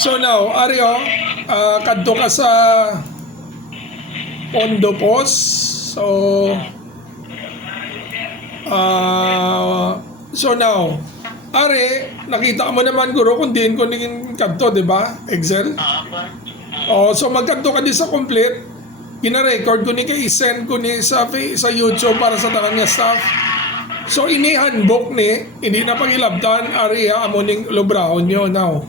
So now, Aryo, kadto ka sa Pondo Post. So, now, Ari, nakita mo naman guro kung diin ko naging kadto, di ba? Excel? So magkadto ka di sa complete. Gina-record ko ni kay send ko ni sa YouTube para sa tanan nga staff. So ini handbook ni, hindi na pangilabtan, Ari amo ning lubrahon nyo now.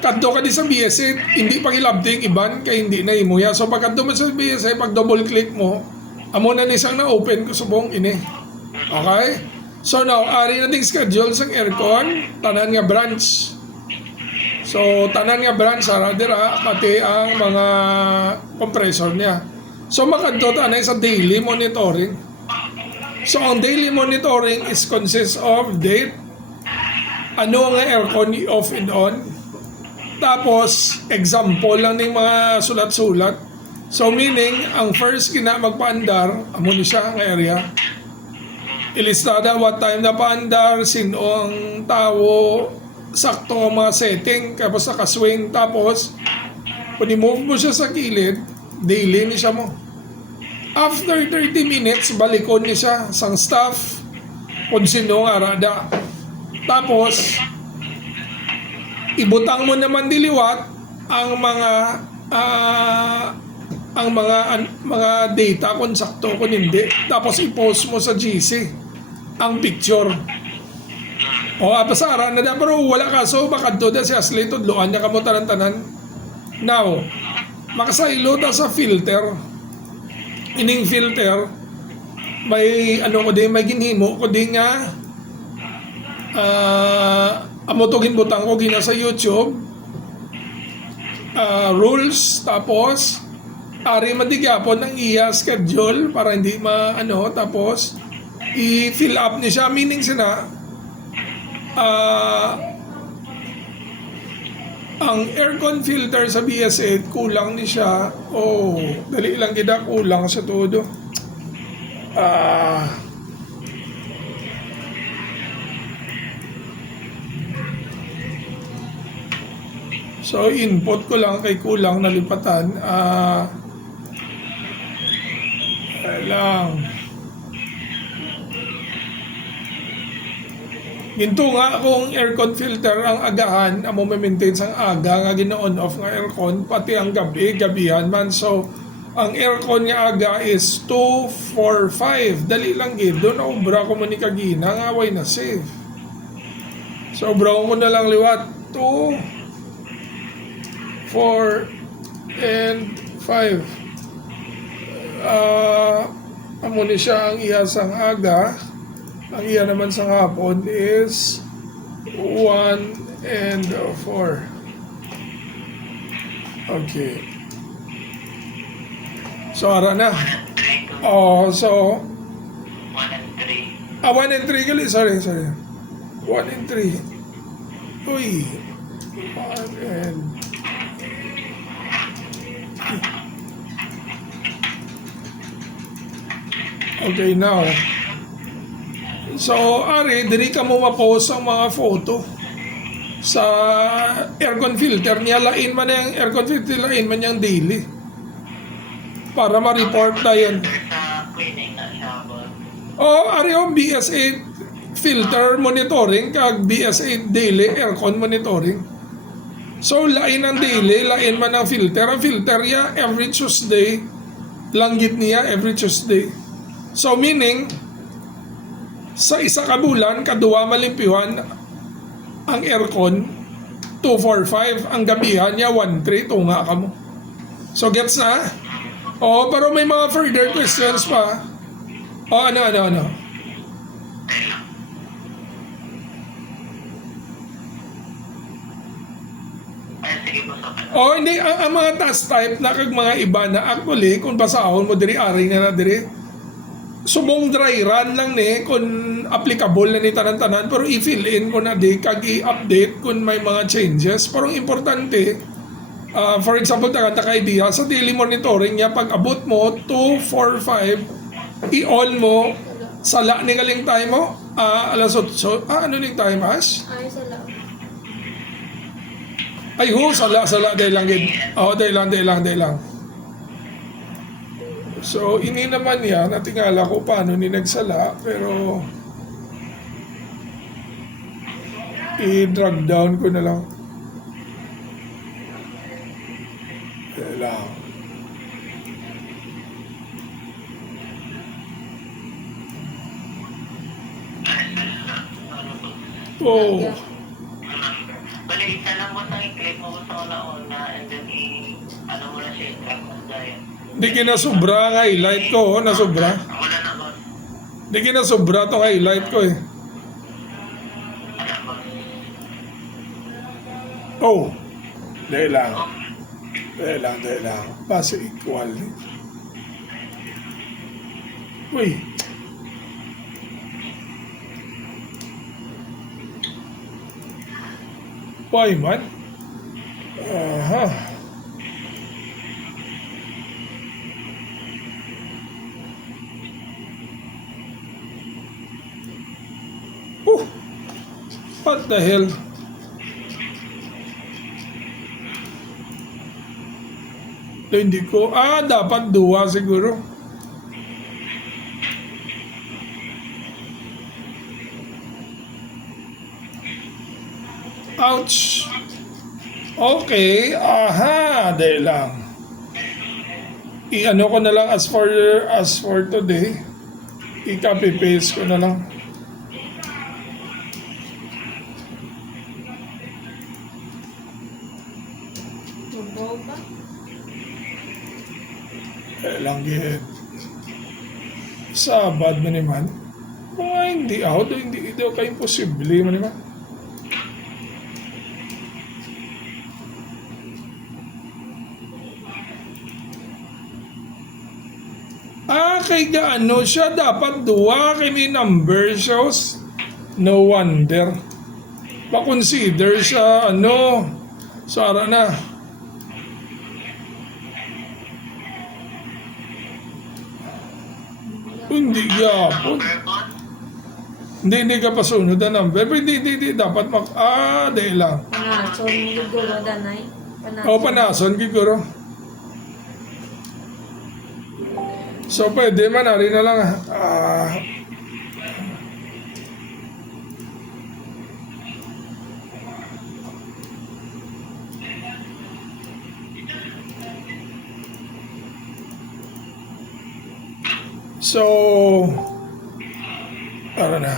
Kadto ka di sa BSA, hindi pangilabting iban kay hindi na imuya. So pagkadto mo sa BSA, pag double click mo, amo na ni isang na-open ko subong ini. Okay? So now, ari nating schedule sa aircon, tanan nga branch. So, tanan nga branch, dira, pati ang mga compressor niya. So, makadto tanay sa daily monitoring. So, ang daily monitoring is consists of date, ano nga aircon off and on, tapos, example lang ng mga sulat-sulat. So, meaning, ang first kina magpaandar, amo ni siya ang area. Ilistada what time na paandar, sino ang tao, sakto ang mga setting, tapos nakaswing, tapos kung i-move mo siya sa kilid, daily ni siya mo. After 30 minutes, balikon ni siya sang staff, kung sino ang arada. Tapos, ibutang mo naman diliwat ang mga data kung sakto kung hindi. Tapos i-post mo sa GC ang picture. O apasara na da pero wala kaso bakadto da si Ashley tudloan niya kamo tanan-tanan. Now, makasaylo ta sa filter. Ining filter may ano ko din may ginhimo ko din nga amo to ginbutang ko gina sa YouTube. Rules tapos ari madigyapon ng iya schedule para hindi tapos i-fill up niya siya, meaning sina ang aircon filter sa BS8 kulang ni siya. Dali lang kita kulang sa todo. So input ko lang kay kulang nalipatan. Lang ginto nga kung aircon filter ang agahan amo ma-maintain sang aga nga gina-on off nga aircon pati ang gabihan man. So ang aircon nga aga is 2, 4, 5 dali lang gid doon obra ko man ni kagina nga way na safe. So obra ko na lang liwat 2, 4 and 5. Amo ni siya ang iya sang aga. Ang iya naman sa hapon is 1 and 4. Okay. So, ara na. So 1 and 3. 1 and 3 gali. Sorry. 1 and 3. Uy. 1 and... Okay, now. So, Ari, diri ka mo ma-post ang mga photo sa aircon filter niya. Lain man yung aircon filter, lain man yung daily. Para ma-report na yan. Sa cleaning na siya ba? Ari yung BS8 filter monitoring kag BS8 daily aircon monitoring. So, lain ang daily, lain man ang filter. Ang filter niya every Tuesday, langgit niya every Tuesday. So, meaning, sa isa ka bulan, kadua malimpiwan ang aircon 245, ang gabihan niya 13, tunga ka mo. So gets na? Pero may mga further questions pa. Ano? Sige po sa Hindi, ang mga task type na kag mga iba na actually, kung basahon mo diri, ari na diri. Subong dry run lang ni kung applicable na ni tanan-tanan pero i-fill in ko na di kag i-update kung may mga changes. Pero importante, for example, taka-idea sa daily monitoring niya, pag abot mo 2, 4, 5 i-on mo sala ni galing time mo alas 8 ano ning time Ash? Ay, sala. Ay sala dahil lang gid. Dahil lang. So ini naman yan, natingala ko paano ni nagsala, pero i-drag down ko na lang. Dahil lang. Oh. Bali, isa lang mo sa i-click mo sa una-una and then ano mo na siya, i-track mo dahil. Di kinasobra ang highlight ko, nasobra. Wala na boss. Di kinasobra tong highlight ko eh. Wala boss. Oh. Dahil lang. Dahil lang. Base equal. Uy. Why man? Aha. What the hell? Hindi ko. Dapat dua siguro. Ouch. Okay. Aha. Dahil lang. I-ano ko na lang as for today. I-copy paste ko na lang. Tubaw ba? Lang yun. Sabad mo naman. Mga hindi out, hindi ito kayo imposible mo naman. Kay gaano siya dapat duwa kay may number shows. No wonder. Pa-consider siya Sara na. Hindi yapon. Hindi ka pasunod ang number. Pero hindi. Dapat dahil lang. Panason, siguro, danay. Panason, siguro. So, pwede man, ari na lang. So, ano na.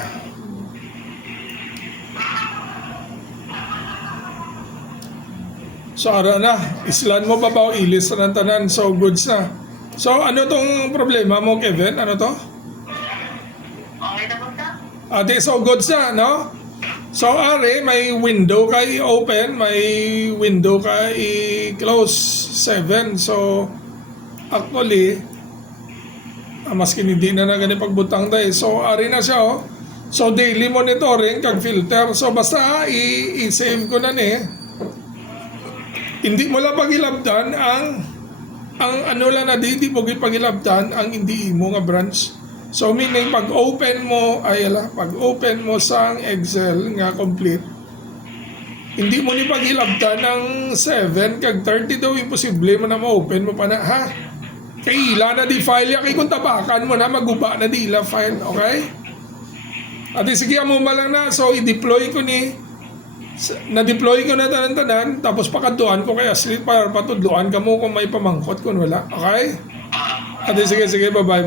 So, ano na. Islan mo pa ba o ilis na ng tanan? So, goods na. So, ano tong problema mo, Kevin? Ano to? Okay na po sa? So goods na, no? So, ari, may window ka i-open, may window ka i-close 7. So, actually, maski hindi na ganit pagbutang tayo. So, ari na siya, oh. So, daily monitoring, kag filter. So, basta i-save ko na ni. Hindi mo lang pagilabdan ang ano lang na di mo pagilabdan ang hindi mo nga branch. So meaning pag open mo sa Excel nga complete, hindi mo ni pagilabdan ang 7 kag 30 daw imposible mo na ma-open mo pa na ha. Kaila na di file ya kay kung tabakan mo na maguba na di ila file, okay? At sige mo malang na so i-deploy ko na-deploy ko na tanan-tanan, tapos pakaduan ko kay Aslit para patudluan ka mo kung may pamangkot kung wala. Okay? Ate, sige, bye-bye.